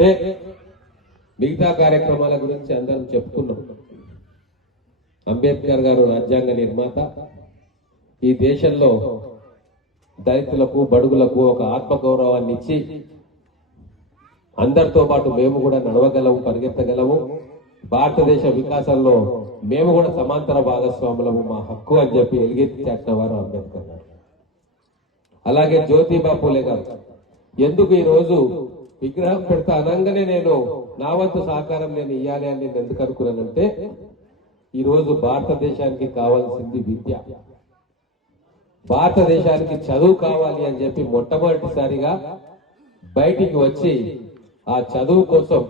ఎందుకంటే మిగతా కార్యక్రమాల గురించి అందరం చెప్పుకున్నాం. అంబేద్కర్ గారు రాజ్యాంగ నిర్మాత. ఈ దేశంలో దళితులకు బడుగులకు ఒక ఆత్మగౌరవాన్ని ఇచ్చి అందరితో పాటు మేము కూడా నడవగలము, పరిగెత్తగలము, భారతదేశ వికాసంలో మేము కూడా సమాంతర భాగస్వాములము, మా హక్కు అని చెప్పి ఎలుగెత్తి చాటిన వారు అంబేద్కర్ గారు. అలాగే జ్యోతిబా పూలే గారు. ఎందుకు ఈ రోజు విగ్రహం పెడతా అనగానే నేను నా వంతు సహకారం నేను ఇవ్వాలి అని నేను ఎందుకు అనుకున్నానంటే, ఈ రోజు భారతదేశానికి కావాల్సింది విద్య, భారతదేశానికి చదువు కావాలి అని చెప్పి మొట్టమొదటిసారిగా బయటికి వచ్చి ఆ చదువు కోసం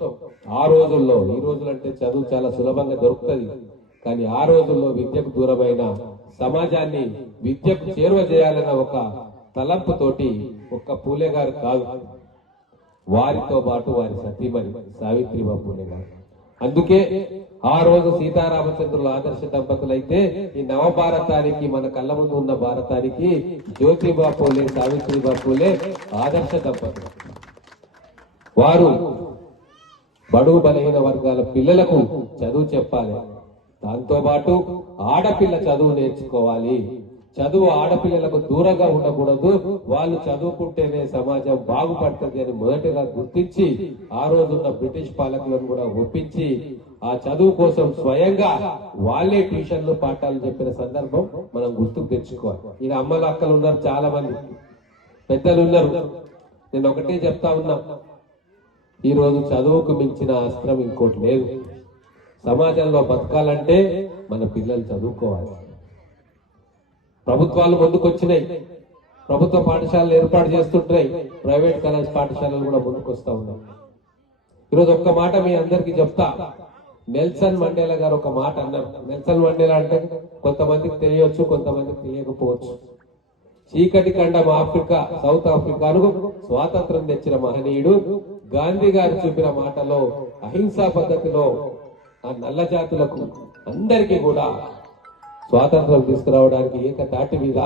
ఆ రోజుల్లో, ఈ రోజులంటే చదువు చాలా సులభంగా దొరుకుతుంది, కానీ ఆ రోజుల్లో విద్యకు దూరమైన సమాజాన్ని విద్యకు చేరువ చేయాలన్న ఒక తలంపుతోటి ఒక్క పూలే గారు కాదు, వారితో పాటు వారి సతీమణి సావిత్రిబా పూలే గారు. అందుకే ఆ రోజు సీతారామచంద్రుల ఆదర్శ దంపతులైతే ఈ నవభారతానికి, మన కళ్ళ ముందు ఉన్న భారతానికి జ్యోతిబా పూలే, సావిత్రిబా పూలే ఆదర్శ దంపతులు. వారు బడుగు బలహీన వర్గాల పిల్లలకు చదువు చెప్పాలి, దాంతో పాటు ఆడపిల్ల చదువు నేర్చుకోవాలి, చదువు ఆడపిల్లలకు దూరంగా ఉండకూడదు, వాళ్ళు చదువుకుంటేనే సమాజం బాగుపడుతుంది అని మొదటిగా గుర్తించి ఆ రోజున్న బ్రిటిష్ పాలకులను కూడా ఒప్పించి ఆ చదువు కోసం స్వయంగా వాళ్ళే ట్యూషన్లు పాఠాలు చెప్పిన సందర్భం మనం గుర్తుకు తెచ్చుకోవాలి. ఈయన అమ్మలు అక్కలు ఉన్నారు, చాలా మంది పెద్దలు ఉన్నారు. నేను ఒకటే చెప్తా ఉన్నా, ఈ రోజు చదువుకు మించిన అస్త్రం ఇంకోటి లేదు. సమాజంలో బతకాలంటే మన పిల్లలు చదువుకోవాలి. ప్రభుత్వాలు ముందుకొచ్చినాయి, ప్రభుత్వ పాఠశాలలు ఏర్పాటు చేస్తుంటాయి, ప్రైవేట్ కాలేజ్ పాఠశాలలు కూడా ముందుకొస్తా ఉన్నాయి. ఈరోజు ఒక్క మాట మీ అందరికీ చెప్తా. నెల్సన్ మండేలా గారు ఒక మాట అన్నారు. నెల్సన్ మండేలా అంటే కొంతమందికి తెలియవచ్చు, కొంతమందికి తెలియకపోవచ్చు. చీకటి ఖండం ఆఫ్రికా, సౌత్ ఆఫ్రికాను స్వాతంత్రం తెచ్చిన మహనీయుడు. గాంధీ గారు చూపిన మాటలో అహింసా పద్ధతిలో ఆ నల్ల జాతులకు అందరికీ కూడా స్వాతంత్రం తీసుకురావడానికి ఏకతాటి మీద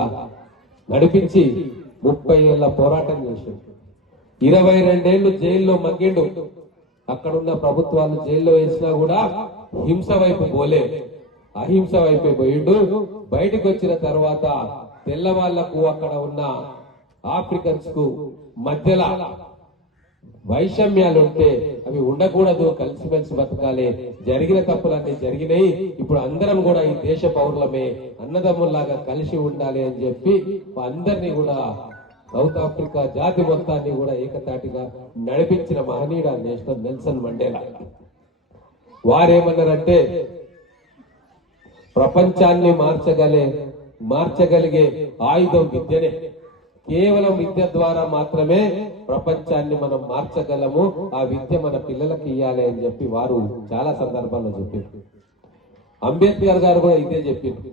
నడిపించి 30 ఏళ్ల పోరాటం చేసిండు. 22 ఏళ్లు జైల్లో మగ్గిండు. అక్కడున్న ప్రభుత్వాలు జైల్లో వేసినా కూడా హింస వైపు పోలే, అహింస వైపే పోయిండు. బయటకు వచ్చిన తర్వాత తెల్లవాళ్లకు అక్కడ ఉన్న ఆఫ్రికన్స్ కు మధ్యలో వైషమ్యాలుంటే అవి ఉండకూడదు, కలిసిమెలిసి బతకాలి, జరిగిన తప్పులన్నీ జరిగినాయి, ఇప్పుడు అందరం కూడా ఈ దేశ పౌరులమే, అన్నదమ్ముల్లాగా కలిసి ఉండాలి అని చెప్పి అందరినీ కూడా సౌత్ ఆఫ్రికా జాతి మొత్తాన్ని కూడా ఏకతాటిగా నడిపించిన మహనీయుడు నేషనల్ నెల్సన్ మండేలా. వారేమన్నారంటే, ప్రపంచాన్ని మార్చగలిగే ఆయుధం విద్యనే, కేవలం విద్య ద్వారా మాత్రమే ప్రపంచాన్ని మనం మార్చగలము, ఆ విద్య మన పిల్లలకు ఇవ్వాలి అని చెప్పి వారు చాలా సందర్భాల్లో చెప్పారు. అంబేద్కర్ గారు కూడా ఇదే చెప్పింది.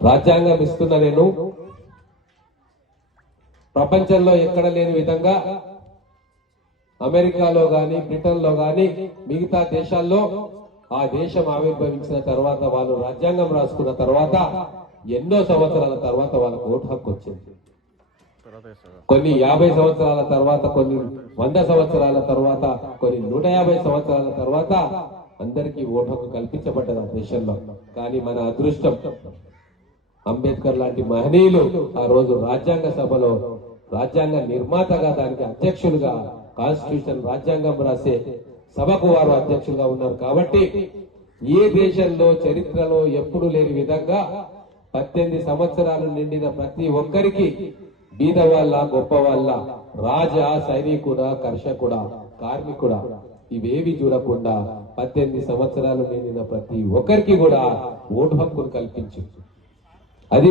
రాజ్యాంగం ఇస్తున్న నేను ప్రపంచంలో ఎక్కడ లేని విధంగా అమెరికాలో గాని, బ్రిటన్ లో గాని, మిగతా దేశాల్లో ఆ దేశం ఆవిర్భవించిన తర్వాత, వాళ్ళు రాజ్యాంగం రాసుకున్న తర్వాత ఎన్నో సంవత్సరాల తర్వాత వాళ్ళకు ఓటు హక్కు వచ్చింది. కొన్ని 50 సంవత్సరాల తర్వాత, కొన్ని 100 సంవత్సరాల తర్వాత, కొన్ని 150 సంవత్సరాల తర్వాత అందరికీ ఓటు హక్కు కల్పించబడ్డది ఆ దేశంలో. కానీ మన అదృష్టం, అంబేద్కర్ లాంటి మహనీయులు ఆ రోజు రాజ్యాంగ సభలో రాజ్యాంగ నిర్మాతగా, దానికి అధ్యక్షులుగా, కాన్స్టిట్యూషన్ రాజ్యాంగం రాసే సభకు వారు అధ్యక్షులుగా ఉన్నారు. కాబట్టి ఏ దేశంలో చరిత్రలో ఎప్పుడు లేని విధంగా 18 సంవత్సరాలు నిండిన ప్రతి ఒక్కరికి, బీద వాళ్ళ, గొప్ప వాళ్ళ, రాజా, సైనికుడా, కర్షకుడా, కార్మికుడా, ఇవేవి చూడకుండా 18 సంవత్సరాలు నిండిన ప్రతి ఒక్కరికి కూడా ఓటు హక్కును కల్పించింది. అది